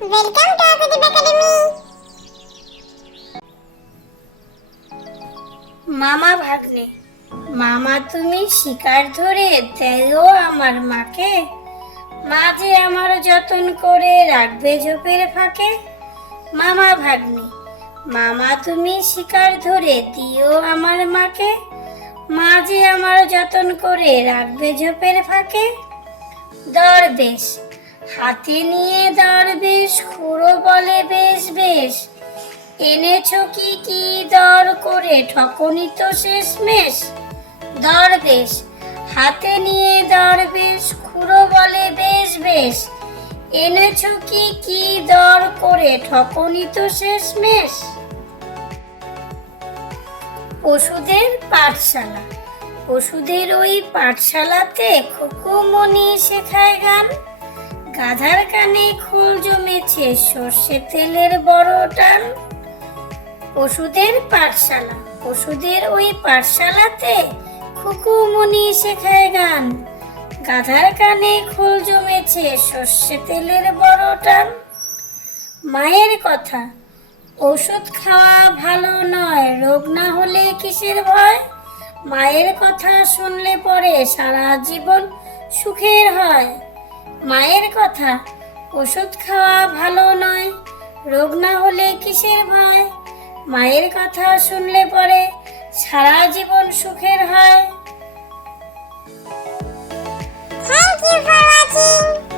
Welcome to ArkoDeep Academy. মামা ভাগ্নে, মামা তুমি শিকার ধরে দেও আমার মাকে, মা যে আমার যতন করে রাখবে ঝোপের ফাঁকে। মামা ভাগ্নে, মামা তুমি শিকার ধরে দিও আমার মাকে, মা যে আমার যতন করে রাখবে ঝোপের ফাঁকে। দরবেশ, হাতে নিয়ে দরবেশ খুঁড়ো বলে বেশ বেশ, এনেছো কি কি দর করে ঠকনি তো শেষমেশ। দরবেশ, হাতে নিয়ে দরবেশ খুঁড়ো বলে বেশ বেশ, এনেছো কি কি দর করে ঠকনি তো শেষমেশ। পশুদের পাঠশালা, পশুদের ওই পাঠশালাতে খুকুমনি শেখায় গান, গাধার কানে খোল জমেছে সর্ষে তেলের বড় টান। পশুদের পাঠশালা, পশুদের ওই পাঠশালাতে খুকুমনি শেখায় গান, গাধার কানে খোল জমেছে সর্ষে তেলের বড় টান। মায়ের কথা, ওষুধ খাওয়া ভালো নয়, রোগ না হলে কিসের ভয়। মায়ের কথা শুনলে পরে সারা জীবন সুখের হয়। মায়ের কথা, ওষুধ খাওয়া ভালো নয়, রোগ না হলে কিসের ভয়। মায়ের কথা শুনলে পরে সারা জীবন সুখের হয়। Thank you for watching.